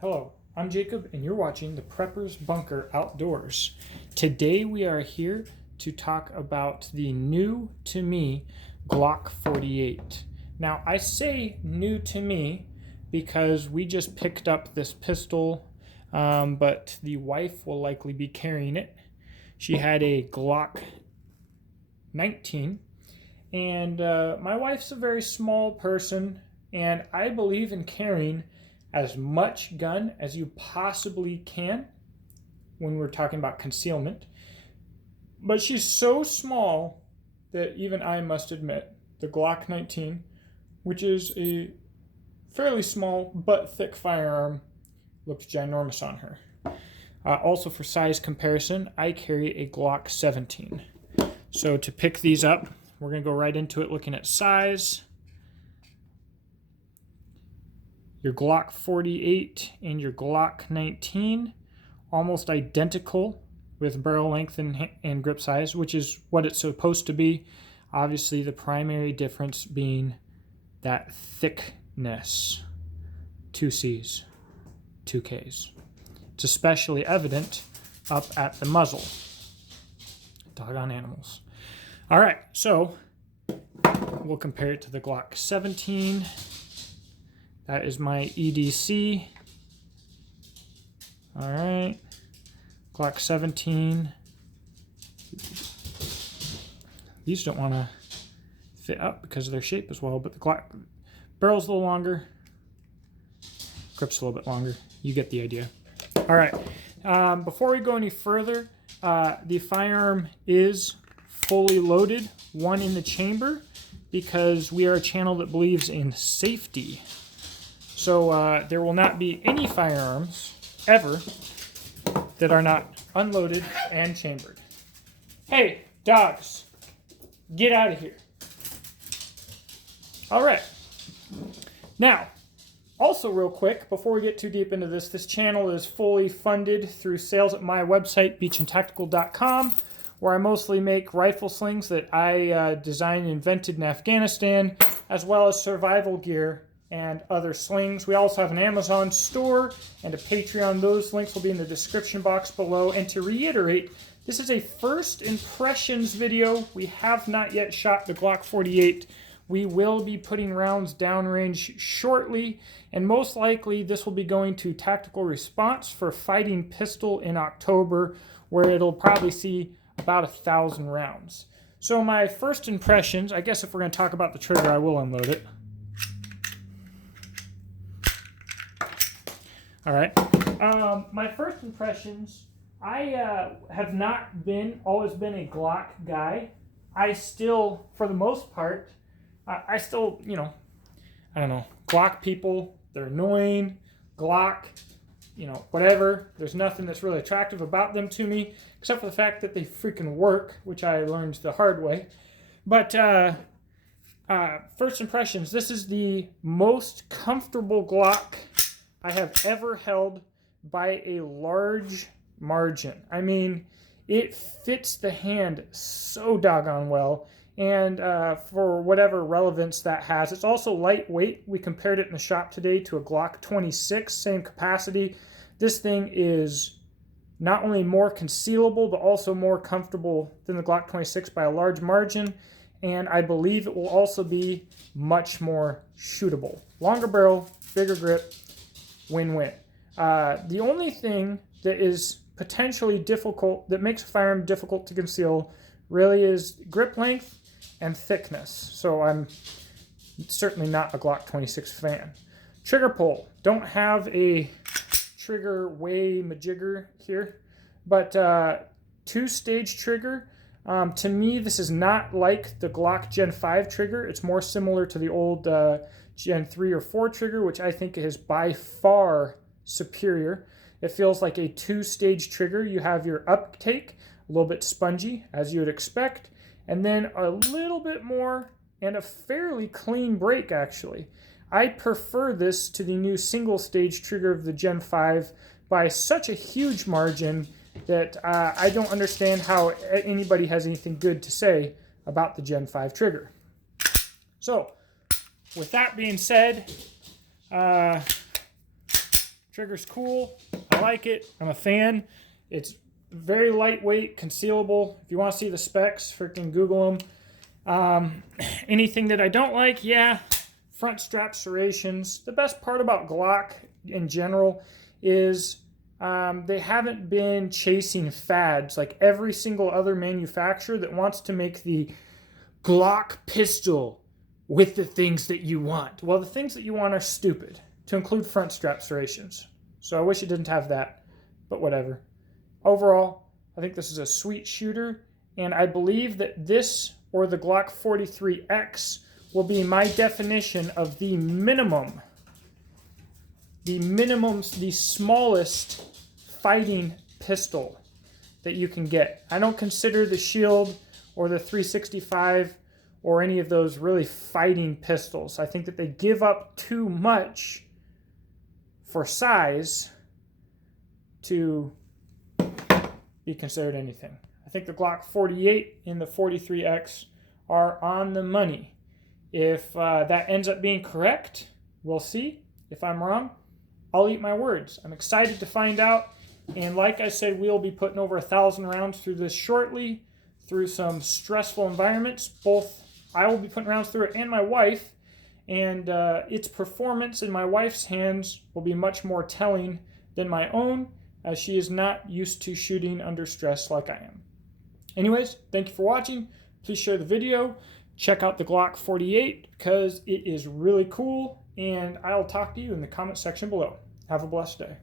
Hello, I'm Jacob and you're watching the Prepper's Bunker Outdoors. Today we are here to talk about the new to me Glock 48. Now I say new to me because we just picked up this pistol, but the wife will likely be carrying it. She had a Glock 19 and my wife's a very small person and I believe in carrying as much gun as you possibly can when we're talking about concealment. But she's so small that even I must admit the Glock 19, which is a fairly small but thick firearm, looks ginormous on her. Also for size comparison, I carry a Glock 17. So to pick these up, we're going to go right into it looking at size. Your Glock 48 and your Glock 19, almost identical with barrel length and grip size, which is what it's supposed to be. Obviously, the primary difference being that thickness. 2 C's, 2 K's. It's especially evident up at the muzzle. Doggone animals. All right, so we'll compare it to the Glock 17. That is my EDC. All right, Glock 17. These don't want to fit up because of their shape as well, but the Glock barrel's a little longer, grip's a little bit longer. You get the idea. All right, before we go any further, the firearm is fully loaded, one in the chamber, because we are a channel that believes in safety. So there will not be any firearms ever that are not unloaded and chambered. Hey, dogs, get out of here. All right. Now, also real quick, before we get too deep into this, this channel is fully funded through sales at my website, beachandtactical.com, where I mostly make rifle slings that I designed and invented in Afghanistan, as well as survival gear and other slings. We also have an Amazon store and a Patreon. Those links will be in the description box below. And to reiterate, this is a first impressions video. We have not yet shot the Glock 48. We will be putting rounds downrange shortly, and most likely this will be going to Tactical Response for Fighting Pistol in October, where it'll probably see about 1,000 rounds. So my first impressions, I guess if we're going to talk about the trigger, I will unload it. All right. My first impressions, I have not always been a Glock guy. I still, for the most part, I still, I don't know, Glock people, they're annoying. Glock, whatever. There's nothing that's really attractive about them to me, except for the fact that they freaking work, which I learned the hard way. But first impressions, this is the most comfortable Glock I have ever held by a large margin. I mean, it fits the hand so doggone well, and for whatever relevance that has. It's also lightweight. We compared it in the shop today to a Glock 26, same capacity. This thing is not only more concealable, but also more comfortable than the Glock 26 by a large margin, and I believe it will also be much more shootable. Longer barrel, bigger grip, win-win. The only thing that is potentially difficult, that makes a firearm difficult to conceal, really is grip length and thickness. So I'm certainly not a Glock 26 fan. Trigger pull. Don't have a trigger way majigger here, but 2-stage trigger. To me, this is not like the Glock Gen 5 trigger. It's more similar to the old Gen 3 or 4 trigger, which I think is by far superior. It feels like a 2-stage trigger. You have your uptake, a little bit spongy, as you would expect, and then a little bit more and a fairly clean break, actually. I prefer this to the new single-stage trigger of the Gen 5 by such a huge margin that I don't understand how anybody has anything good to say about the Gen 5 trigger. So, with that being said, Trigger's cool. I like it. I'm a fan. It's very lightweight, concealable. If you want to see the specs, freaking Google them. Anything that I don't like, yeah, front strap serrations. The best part about Glock in general is they haven't been chasing fads like every single other manufacturer that wants to make the Glock pistol with the things that you want. Well, the things that you want are stupid, to include front strap serrations. So I wish it didn't have that, but whatever. Overall, I think this is a sweet shooter, and I believe that this or the Glock 43X will be my definition of the minimum, the smallest fighting pistol that you can get. I don't consider the Shield or the 365 or any of those really fighting pistols. I think that they give up too much for size to be considered anything. I think the Glock 48 and the 43X are on the money. If that ends up being correct, we'll see. If I'm wrong, I'll eat my words. I'm excited to find out. And like I said, we'll be putting over 1,000 rounds through this shortly, through some stressful environments. Both I will be putting rounds through it and my wife. And its performance in my wife's hands will be much more telling than my own, as she is not used to shooting under stress like I am. Anyways, thank you for watching. Please share the video. Check out the Glock 48 because it is really cool. And I'll talk to you in the comment section below. Have a blessed day.